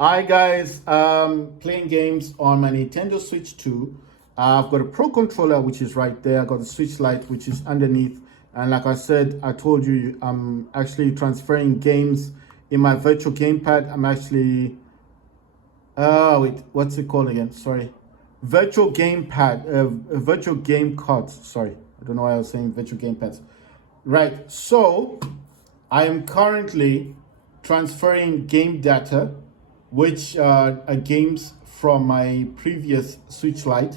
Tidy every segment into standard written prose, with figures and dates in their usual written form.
Hi guys, playing games on my Nintendo Switch 2. I've got a Pro Controller which is right there. I got the Switch Lite which is underneath. And like I said, I told you I'm actually transferring games in my virtual gamepad. I'm actually, wait, what's it called again? Sorry. Virtual gamepad, virtual game cards. Sorry, I don't know why I was saying virtual gamepads. Right, so I am currently transferring game data, which are games from my previous Switch Lite.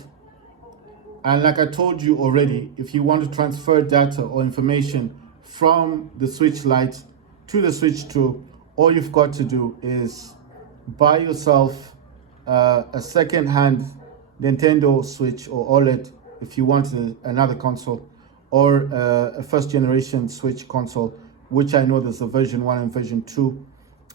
And like I told you already, if you want to transfer data or information from the Switch Lite to the Switch 2, all you've got to do is buy yourself a second-hand Nintendo Switch or OLED if you want another console, or a first-generation Switch console, which I know there's a version 1 and version 2.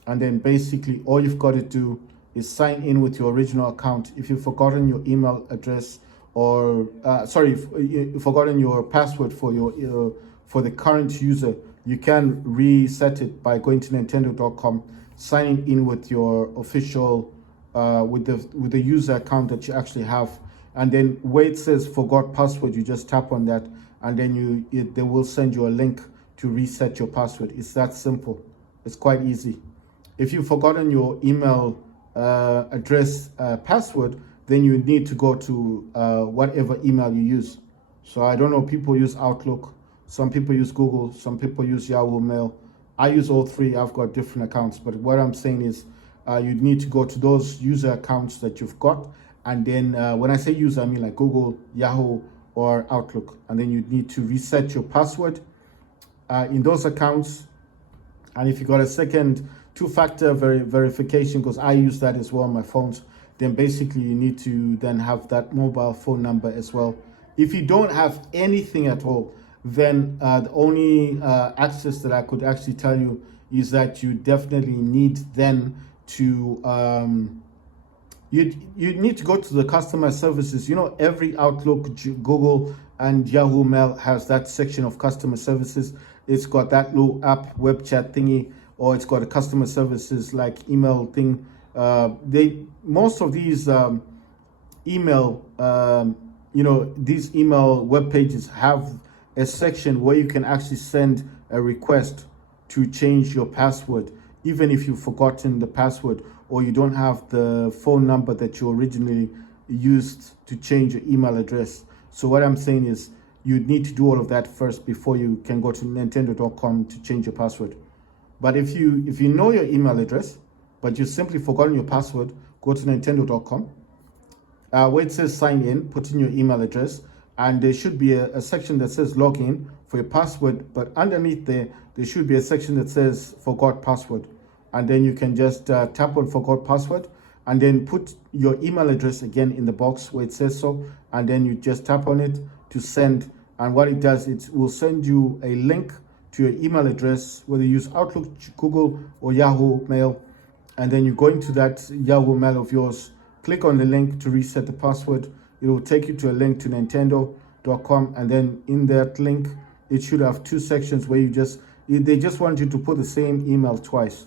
And then basically all you've got to do is sign in with your original account. If you've forgotten your email address or if you've forgotten your password for your for the current user, you can reset it by going to Nintendo.com, signing in with your official with the user account that you actually have, and then where it says forgot password, you just tap on that, and then they will send you a link to reset your password. It's that simple. It's quite easy. If you've forgotten your email address password, then you need to go to whatever email you use. So I don't know, people use Outlook, some people use Google, some people use Yahoo Mail. I use all three. I've got different accounts, but what I'm saying is you need to go to those user accounts that you've got, and then when I say user, I mean like Google, Yahoo, or Outlook, and then you need to reset your password in those accounts. And if you got a second two-factor verification, because I use that as well on my phones, then basically you need to then have that mobile phone number as well. If you don't have anything at all, then the only access that I could actually tell you is that you definitely need then to you need to go to the customer services. You know, every Outlook, Google, and Yahoo Mail has that section of customer services. It's got that little app, web chat thingy, or it's got a customer services like email thing. Most of these email, these email web pages have a section where you can actually send a request to change your password, even if you've forgotten the password or you don't have the phone number that you originally used to change your email address. So what I'm saying is you need to do all of that first before you can go to Nintendo.com to change your password. But if you know your email address, but you've simply forgotten your password, go to Nintendo.com. Where it says sign in, put in your email address, and there should be a section that says login for your password, but underneath there should be a section that says forgot password. And then you can just tap on forgot password, and then put your email address again in the box where it says so, and then you just tap on it to send. And what it does, it will send you a link to your email address, whether you use Outlook, Google, or Yahoo Mail. And then you go into that Yahoo Mail of yours, click on the link to reset the password. It will take you to a link to Nintendo.com, and then in that link, it should have two sections where they just want you to put the same email twice.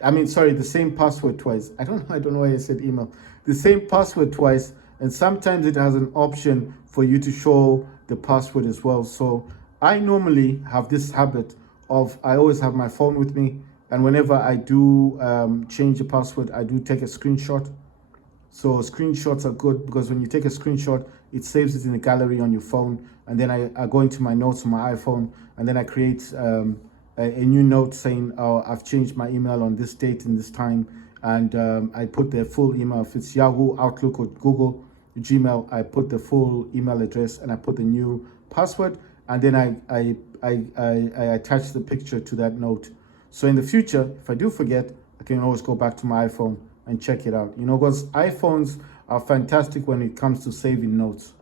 The same password twice. I don't know why I said email. The same password twice, and sometimes it has an option for you to show the password as well. So I normally have this habit of, I always have my phone with me, and whenever I do change the password, I do take a screenshot. So screenshots are good because when you take a screenshot, it saves it in the gallery on your phone, and then I go into my notes on my iPhone, and then I create a new note saying, oh, I've changed my email on this date and this time, and I put the full email. If it's Yahoo, Outlook, or Google, Gmail, I put the full email address and I put the new password, and then I attach the picture to that note. So in the future, if I do forget, I can always go back to my iPhone and check it out. Because iPhones are fantastic when it comes to saving notes.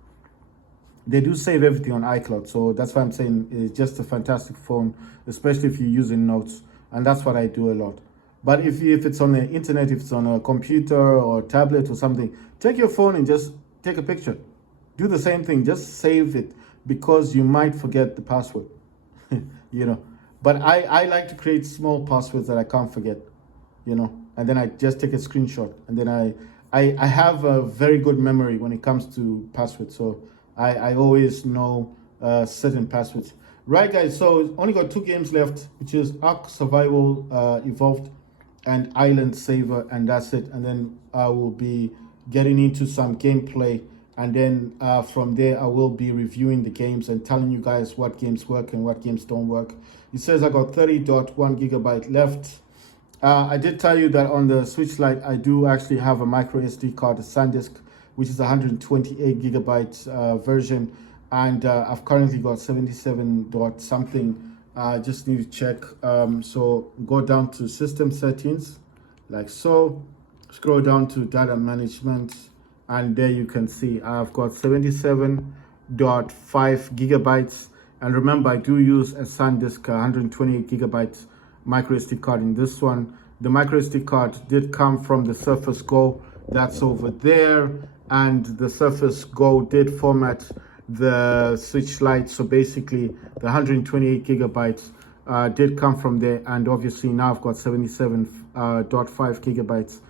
They do save everything on iCloud, so that's why I'm saying it's just a fantastic phone, especially if you're using notes, and that's what I do a lot. But if it's on the internet, if it's on a computer or tablet or something, take your phone and just take a picture. Do the same thing, just save it, because you might forget the password. But I like to create small passwords that I can't forget. and then I just take a screenshot, and then I have a very good memory when it comes to passwords, so I always know certain passwords. Right, guys, so only got 2 games left, which is Ark Survival Evolved and Island Saver, and that's it. And then I will be getting into some gameplay, and then from there I will be reviewing the games and telling you guys what games work and what games don't work. It says I got 30.1 gigabyte left. I did tell you that on the Switch Lite I do actually have a micro SD card, a SanDisk, which is 128 gigabyte version, and I've currently got 77 dot something. I just need to check. So go down to system settings, like so, scroll down to data management, and there you can see I've got 77.5 gigabytes. And remember, I do use a SanDisk 128 gigabytes micro SD card in this one. The micro SD card did come from the Surface Go, that's over there, and the Surface Go did format the Switch Lite, so basically the 128 gigabytes did come from there, and obviously now I've got 77.5 gigabytes.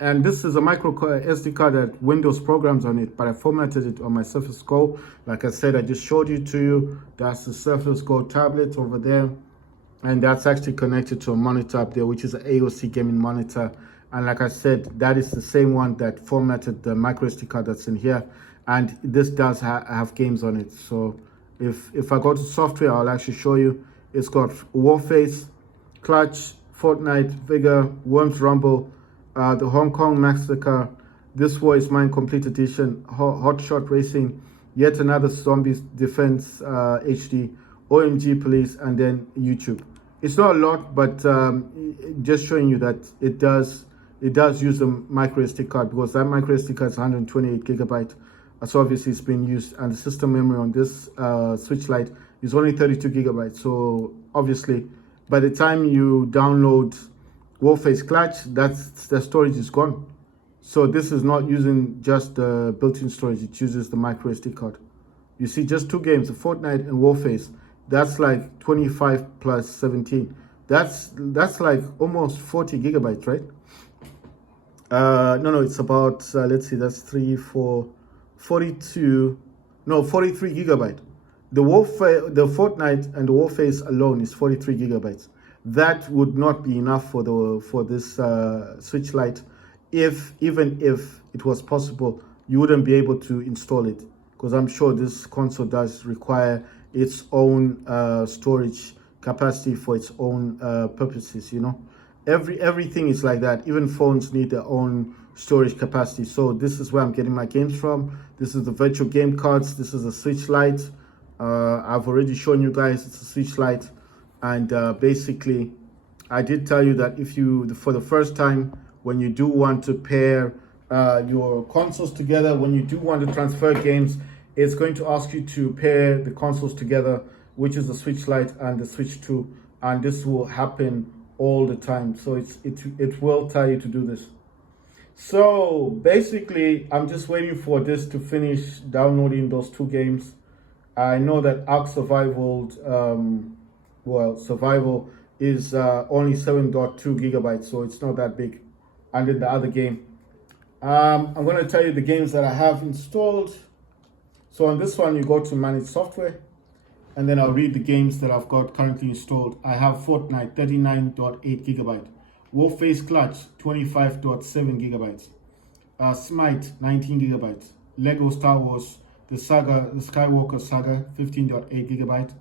And this is a micro SD card that Windows programs on it, but I formatted it on my Surface Go. Like I said, I just showed it to you. That's the Surface Go tablet over there, and that's actually connected to a monitor up there, which is an AOC gaming monitor. And like I said, that is the same one that formatted the micro SD card that's in here. And this does have games on it. So if I go to software, I'll actually show you. It's got Warface, Clutch, Fortnite, Vigor, Worms Rumble, the Hong Kong Massacre, This War Is Mine Complete Edition, Hot Shot Racing, yet another Zombies Defense HD, OMG Police, and then YouTube. It's not a lot, but just showing you that it does use a micro SD card, because that micro SD card is 128 gigabyte. So obviously it's been used, and the system memory on this Switch Lite is only 32 gigabytes. So obviously by the time you download Warface Clutch, the storage is gone. So this is not using just the built-in storage, it uses the micro SD card. You see, just 2 games, the Fortnite and Warface, that's like 25 plus 17. That's like almost 40 gigabytes, right? No, it's about, let's see, that's 3, 4, 42, no, 43 gigabyte. The Fortnite and the Warface alone is 43 gigabytes. That would not be enough for this Switch Lite. Even if it was possible, you wouldn't be able to install it, because I'm sure this console does require its own storage capacity for its own purposes. You know, everything is like that. Even phones need their own storage capacity. So this is where I'm getting my games from. This is the virtual game cards. This is a Switch Lite. I've already shown you guys it's a Switch Lite, and basically I did tell you that if you, for the first time, when you do want to pair your consoles together, when you do want to transfer games, it's going to ask you to pair the consoles together, which is the Switch Lite and the Switch 2, and this will happen all the time. So it will tell you to do this. So basically I'm just waiting for this to finish downloading those 2 games. I know that Ark Survival, Survival is only 7.2 gigabytes, so it's not that big. And then the other game, I'm going to tell you the games that I have installed. So on this one, you go to Manage Software, and then I'll read the games that I've got currently installed. I have Fortnite, 39.8 gigabyte. Warface Clutch, 25.7 gigabytes. Smite, 19 gigabytes. Lego Star Wars, the Skywalker Saga, 15.8 gigabyte.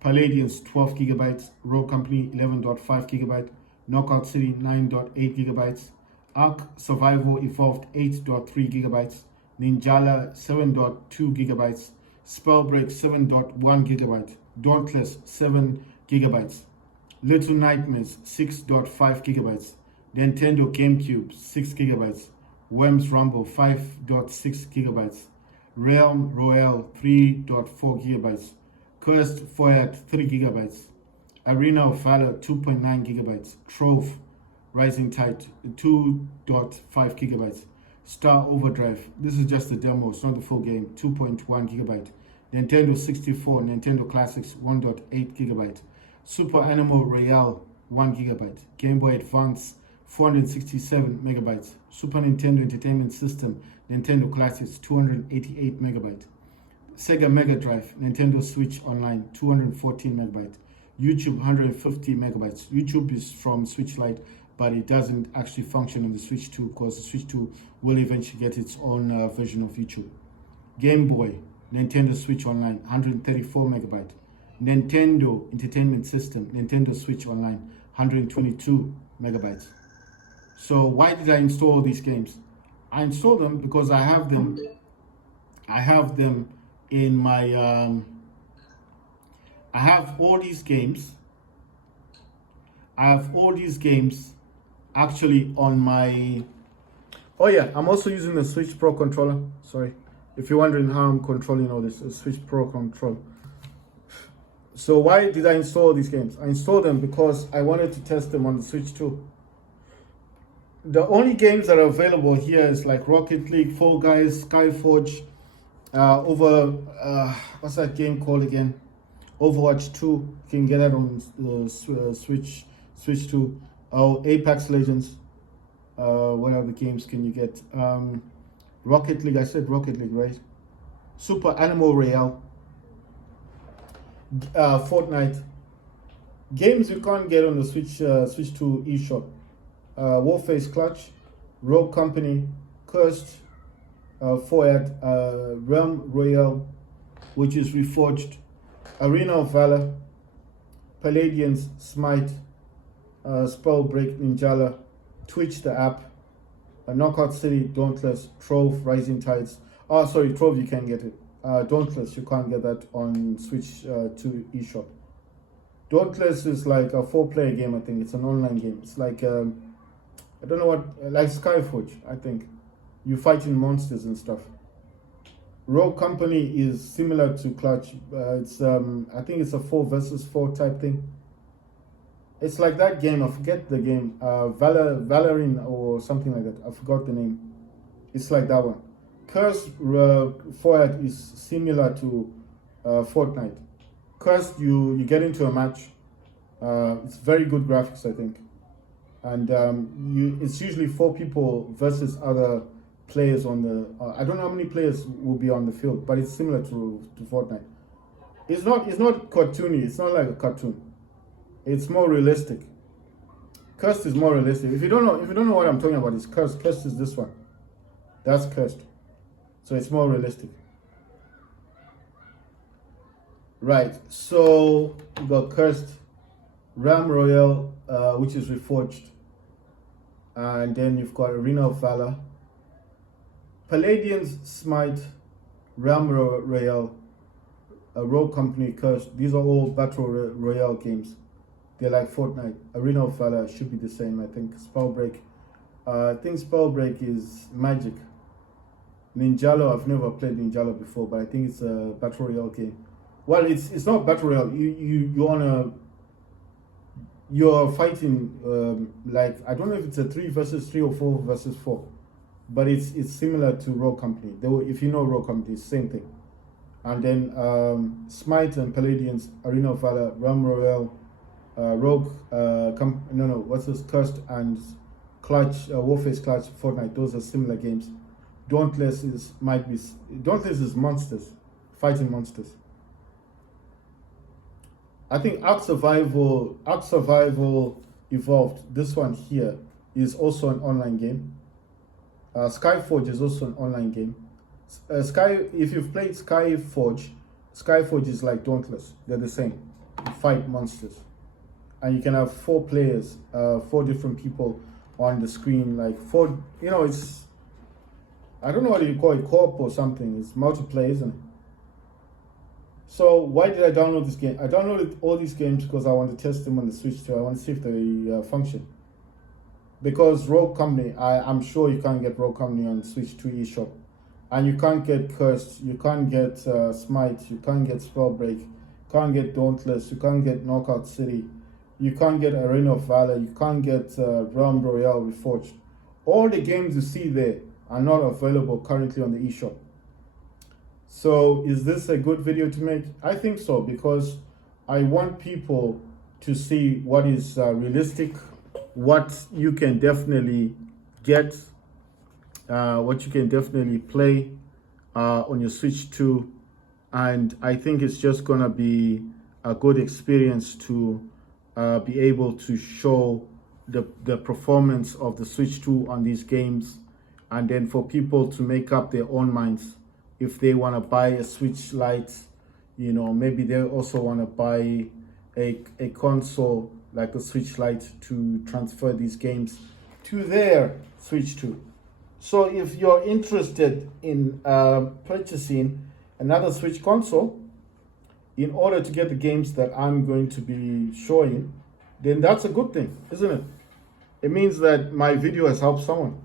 Palladians, 12 gigabytes. Rogue Company, 11.5 gigabyte. Knockout City, 9.8 gigabytes. Ark Survival Evolved, 8.3 gigabytes. Ninjala, 7.2 gigabytes. Spellbreak, 7.1 gigabyte. Dauntless, 7 gigabytes. Little Nightmares, 6.5 gigabytes. Nintendo GameCube, 6 gigabytes. Worms Rumble, 5.6 gigabytes. Realm Royale, 3.4 gigabytes. Cursed Foyat, 3 gigabytes. Arena of Valor, 2.9 gigabytes. Trove Rising Tide, 2.5 gigabytes. Star Overdrive, this is just the demo, it's not the full game, 2.1 gigabyte. Nintendo 64, Nintendo Classics, 1.8 gigabyte. Super Animal Royale, 1 gigabyte. Game Boy Advance, 467 megabytes. Super Nintendo Entertainment System, Nintendo Classics, 288 megabytes. Sega Mega Drive, Nintendo Switch Online, 214 megabytes. YouTube, 150 megabytes. YouTube is from Switch Lite, but it doesn't actually function on the Switch 2 because the Switch 2 will eventually get its own version of YouTube. Game Boy, Nintendo Switch Online, 134 megabytes. Nintendo Entertainment System, Nintendo Switch Online, 122 megabytes. So why did I install these games? I installed them because I have them in my I have all these games actually on my, oh yeah, I'm also using the Switch Pro controller. Sorry if you're wondering how I'm controlling all this, Switch Pro controller. So why did I install these games? I installed them because I wanted to test them on the Switch 2. The only games that are available here is like Rocket League, Fall Guys, Skyforge, what's that game called again? Overwatch 2. You can get that on Switch 2. Oh, Apex Legends. What other games can you get? Rocket League. I said Rocket League, right? Super Animal Royale. Fortnite. Games you can't get on the Switch 2 eShop. Warface Clutch, Rogue Company, Cursed, Foyad, Realm Royale, which is Reforged, Arena of Valor, Palladians, Smite, Spellbreak, Ninjala, Twitch the app, Knockout City, Dauntless, Trove, Rising Tides. Oh, sorry, Trove you can get it. Dauntless, you can't get that on Switch 2 eShop. Dauntless is like a 4-player game, I think. It's an online game. It's like, I don't know what, like Skyforge, I think. You fighting monsters and stuff. Rogue Company is similar to Clutch. It's I think it's a 4 versus 4 type thing. It's like that game. I forget the game. Valorant or something like that. I forgot the name. It's like that one. Curse Foyad is similar to Fortnite. Curse, you get into a match. It's very good graphics, I think. And it's usually 4 people versus other players on the. I don't know how many players will be on the field, but it's similar to Fortnite. It's not cartoony. It's not like a cartoon. It's more realistic. Cursed is more realistic. If you don't know what I'm talking about, it's Cursed. Cursed is this one. That's Cursed. So it's more realistic. Right. So we got Cursed, Realm Royale, which is Reforged, and then you've got Arena of Valor, Palladians, Smite, Realm Royale, Rogue Company, Cursed. These are all Battle Royale games. They're like Fortnite. Arena of Valor should be the same, I think. Spellbreak. I think Spellbreak is Magic. Ninjala, I've never played Ninjala before, but I think it's a Battle Royale game. Well, it's not Battle Royale. You're fighting, like, I don't know if it's a 3 versus 3 or 4 versus 4, but it's similar to Rogue Company. If you know Rogue Company, it's the same thing. And then Smite and Palladians, Arena of Valor, Realm Royale, Rogue, what's this? Cursed and Clutch, Warface Clutch, Fortnite. Those are similar games. Dauntless is monsters, fighting monsters. I think Ark Survival Evolved, this one here, is also an online game. Skyforge is also an online game. If you've played Skyforge is like Dauntless. They're the same. You fight monsters. And you can have 4 players, 4 different people on the screen, like 4, it's, I don't know what you call it, co-op or something. It's multiplayer, isn't it? So why did I download this game? I downloaded all these games because I want to test them on the Switch 2. I want to see if they function. Because Rogue Company, I'm sure you can't get Rogue Company on Switch 2 eShop. And you can't get Cursed, you can't get Smite, you can't get Spellbreak, you can't get Dauntless, you can't get Knockout City, you can't get Arena of Valor, you can't get Realm Royale Reforged. All the games you see there are not available currently on the eShop. So is this a good video to make? I think so, because I want people to see what is realistic what you can definitely get, what you can definitely play on your Switch 2. And I think it's just gonna be a good experience to be able to show the performance of the Switch 2 on these games, and then for people to make up their own minds if they want to buy a Switch Lite. You know, maybe they also want to buy a console like the Switch Lite to transfer these games to their Switch 2. So if you're interested in purchasing another Switch console in order to get the games that I'm going to be showing, then that's a good thing, isn't it? It means that my video has helped someone.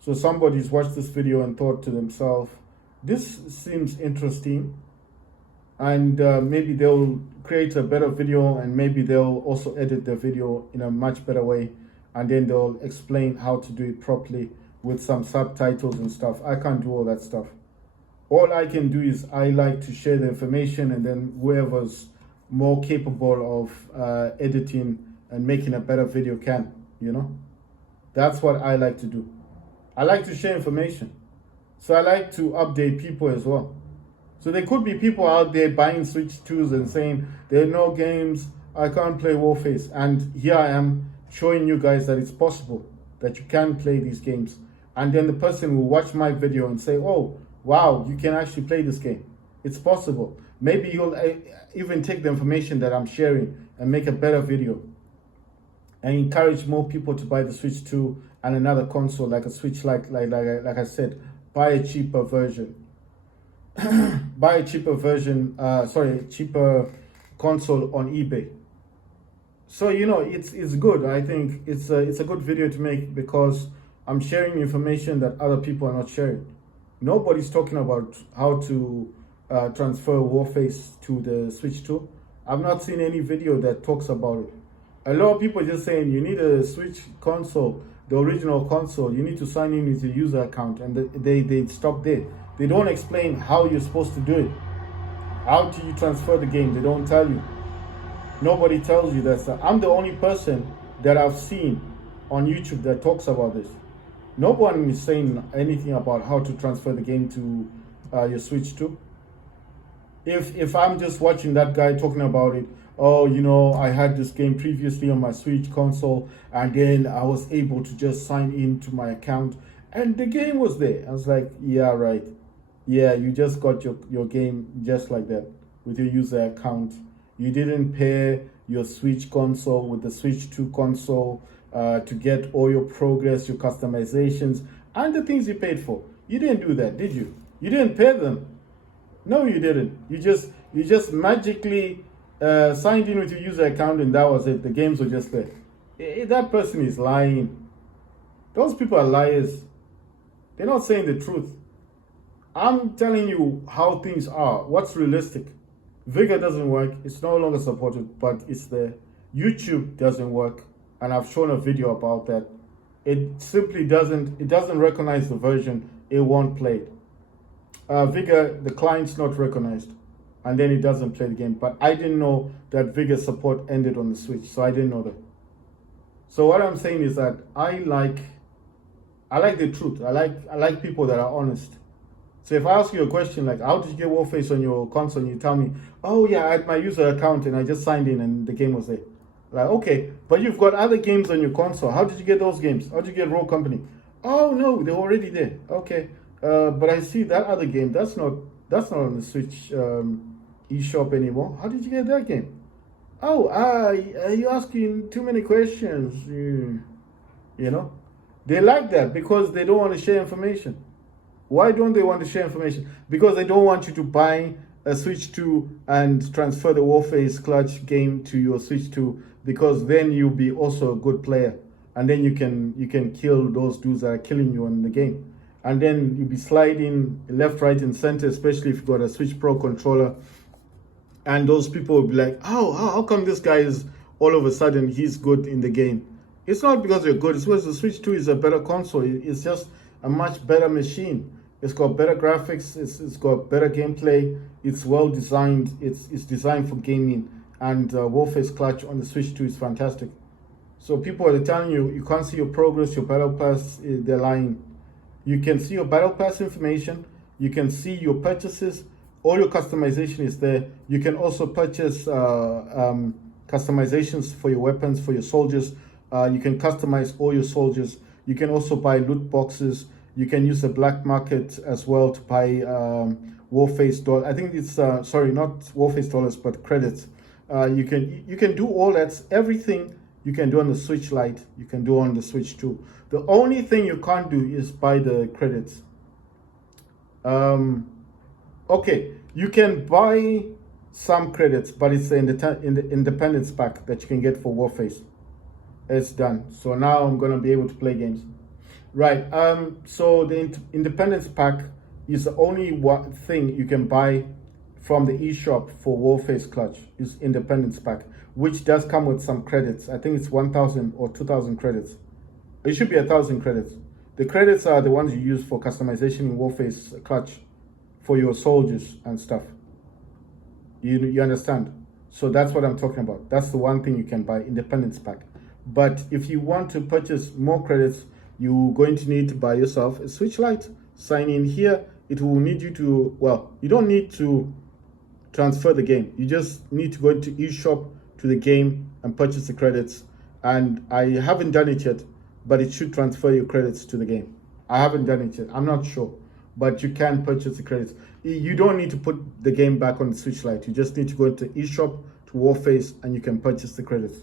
So somebody's watched this video and thought to themselves, this seems interesting, and maybe they'll create a better video, and maybe they'll also edit the video in a much better way, and then they'll explain how to do it properly with some subtitles and stuff. I can't do all that stuff. All I can do is I like to share the information, and then whoever's more capable of editing and making a better video can, you know. That's what I like to do. I like to share information. So I like to update people as well. So there could be people out there buying Switch 2s and saying, there are no games, I can't play Warface. And here I am showing you guys that it's possible, that you can play these games. And then the person will watch my video and say, oh, wow, you can actually play this game. It's possible. Maybe you'll even take the information that I'm sharing and make a better video and encourage more people to buy the Switch 2 and another console like a Switch Lite, like I said, buy a cheaper version. Buy a cheaper version, cheaper console on eBay. So, you know, it's good. I think it's a good video to make because I'm sharing information that other people are not sharing. Nobody's talking about how to transfer Warface to the Switch 2. I've not seen any video that talks about it. A lot of people are just saying you need a Switch console, the original console. You need to sign in with your user account, and they stop there. They don't explain how you're supposed to do it. How do you transfer the game? They don't tell you. Nobody tells you that. I'm the only person that I've seen on YouTube that talks about this. No one is saying anything about how to transfer the game to your Switch 2. If I'm just watching that guy talking about it, oh, you know, I had this game previously on my Switch console, and then I was able to just sign into my account, and the game was there. I was like, yeah, right. Yeah, you just got your game just like that with your user account. You didn't pair your Switch console with the Switch 2 console to get all your progress, your customizations, and the things you paid for. You didn't do that, did you? You didn't pair them. No, you didn't. You just magically signed in with your user account, and that was it. The games were just there. That person is lying. Those people are liars. They're not saying the truth. I'm telling you how things are. What's realistic? Vigor doesn't work. It's no longer supported, but it's there. YouTube doesn't work, and I've shown a video about that. It simply doesn't. It doesn't recognize the version. It won't play it. Vigor, the client's not recognized, and then it doesn't play the game. But I didn't know that Vigor support ended on the Switch, so I didn't know that. So what I'm saying is that I like the truth. I like people that are honest. So if I ask you a question like, how did you get Warface on your console, and you tell me, oh yeah, I had my user account and I just signed in and the game was there. Like, okay, but you've got other games on your console. How did you get those games? How did you get Rogue Company? Oh no, they're already there. Okay, but I see that other game. That's not on the Switch eShop anymore. How did you get that game? Oh, you're asking too many questions. You know, they like that because they don't want to share information. Why don't they want to share information? Because they don't want you to buy a Switch 2 and transfer the Warface Clutch game to your Switch 2, because then you'll be also a good player, and then you can kill those dudes that are killing you in the game, and then you'll be sliding left, right, and center, especially if you've got a Switch Pro controller, and those people will be like, oh, how come this guy is all of a sudden he's good in the game? It's not because you're good. It's because the Switch 2 is a better console. It's just a much better machine. It's got better graphics, it's got better gameplay, it's well designed, it's designed for gaming, and Warface Clutch on the Switch 2 is fantastic. So people are telling you you can't see your progress, your battle pass. They're lying. You can see your battle pass information. You can see your purchases. All your customization is there. You can also purchase customizations for your weapons, for your soldiers. You can customize all your soldiers. You can also buy loot boxes. You can use the black market as well to buy Warface dollars. I think it's sorry, not Warface dollars, but credits. You can do all that. Everything you can do on the Switch Lite, you can do on the Switch 2. The only thing you can't do is buy the credits. Okay, you can buy some credits, but it's in the Independence pack that you can get for Warface. It's done. So now I'm gonna be able to play games. Right. So the Independence pack is the only one thing you can buy from the eShop for Warface Clutch is Independence pack, which does come with some credits. I think it's 1,000 or 2,000 credits. It should be 1,000 credits. The credits are the ones you use for customization in Warface Clutch for your soldiers and stuff. You understand? So that's what I'm talking about. That's the one thing you can buy, Independence pack. But if you want to purchase more credits, you're going to need to buy yourself a Switch Lite. Sign in here. It will need you to, well, you don't need to transfer the game. You just need to go into eShop to the game and purchase the credits. And I haven't done it yet, but it should transfer your credits to the game. I haven't done it yet. I'm not sure, but you can purchase the credits. You don't need to put the game back on the Switch Lite. You just need to go into eShop to Warface and you can purchase the credits.